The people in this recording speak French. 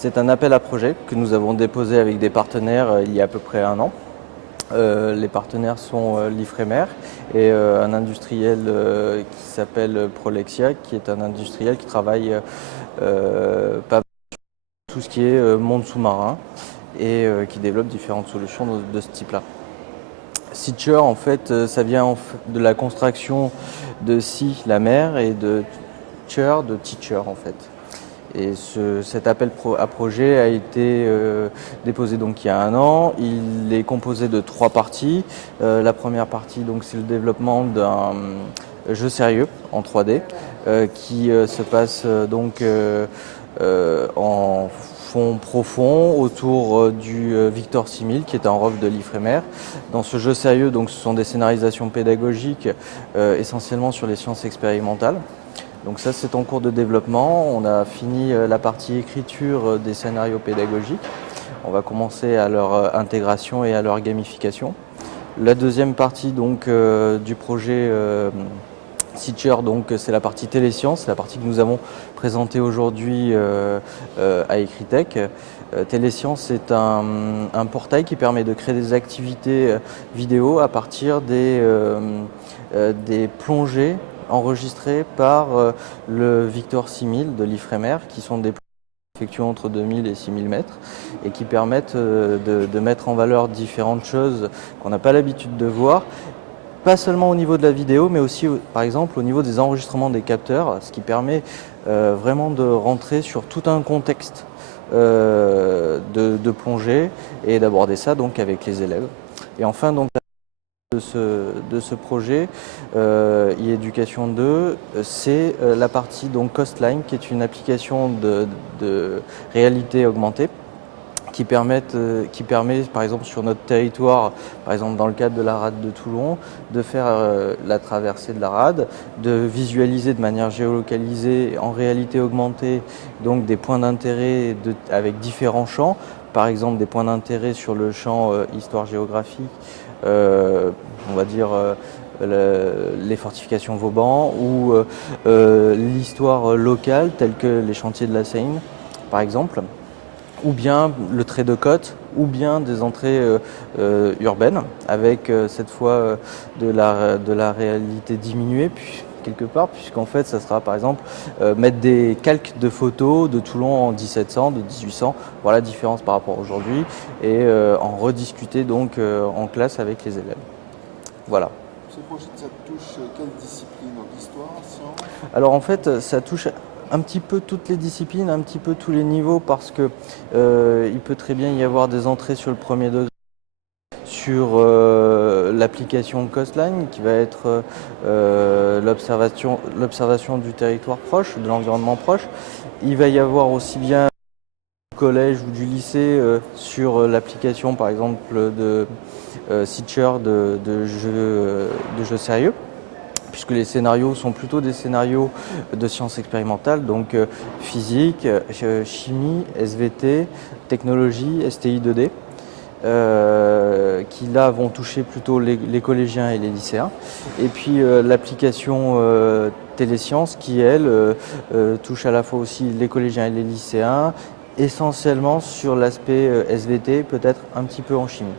C'est un appel à projet que nous avons déposé avec des partenaires il y a à peu près un an. Les partenaires sont l'Ifremer et un industriel qui s'appelle Prolexia, qui est un industriel qui travaille pas tout ce qui est monde sous-marin et qui développe différentes solutions de ce type-là. Seature, en fait, ça vient de la contraction de sea, la mer, et de chair, de teacher, en fait. Et cet appel à projet a été déposé donc il y a un an. Il est composé de 3 parties. La première partie, donc, c'est le développement d'un jeu sérieux en 3D qui se passe donc en fond profond autour du Victor 6000 qui est un ROV de l'Ifremer. Dans ce jeu sérieux, donc, ce sont des scénarisations pédagogiques essentiellement sur les sciences expérimentales. Donc ça, c'est en cours de développement. On a fini la partie écriture des scénarios pédagogiques. On va commencer à leur intégration et à leur gamification. La deuxième partie donc, du projet Seature, donc c'est la partie télésciences, la partie que nous avons présentée aujourd'hui à Ecritech. Télésciences, c'est un portail qui permet de créer des activités vidéo à partir des plongées enregistrées par le Victor 6000 de l'Ifremer, qui sont des plongées effectuées entre 2000 et 6000 mètres et qui permettent de mettre en valeur différentes choses qu'on n'a pas l'habitude de voir. Pas seulement au niveau de la vidéo, mais aussi par exemple au niveau des enregistrements des capteurs, ce qui permet vraiment de rentrer sur tout un contexte de plongée et d'aborder ça donc avec les élèves. Et enfin donc de ce projet e-Education 2, c'est la partie donc Coastline, qui est une application de réalité augmentée qui permet par exemple sur notre territoire, par exemple dans le cadre de la rade de Toulon, de faire la traversée de la rade, de visualiser de manière géolocalisée en réalité augmentée donc des points d'intérêt avec différents champs, par exemple des points d'intérêt sur le champ histoire-géographie, on va dire les fortifications Vauban ou l'histoire locale telle que les chantiers de la Seine par exemple, ou bien le trait de côte, ou bien des entrées urbaines, avec cette fois de la réalité diminuée, puis, quelque part, puisqu'en fait, ça sera par exemple mettre des calques de photos de Toulon en 1700, de 1800, voilà la différence par rapport à aujourd'hui, et en rediscuter donc en classe avec les élèves. Voilà. Ce projet, ça touche quelle discipline? L'histoire, science? Alors en fait, ça touche un petit peu toutes les disciplines, un petit peu tous les niveaux, parce que il peut très bien y avoir des entrées sur le premier degré, sur l'application Coastline, qui va être l'observation du territoire proche, de l'environnement proche. Il va y avoir aussi bien du collège ou du lycée sur l'application, par exemple, de Seature de jeux sérieux, puisque les scénarios sont plutôt des scénarios de sciences expérimentales, donc physique, chimie, SVT, technologie, STI 2D, qui là vont toucher plutôt les collégiens et les lycéens. Et puis l'application télésciences qui, elle, touche à la fois aussi les collégiens et les lycéens, essentiellement sur l'aspect SVT, peut-être un petit peu en chimie.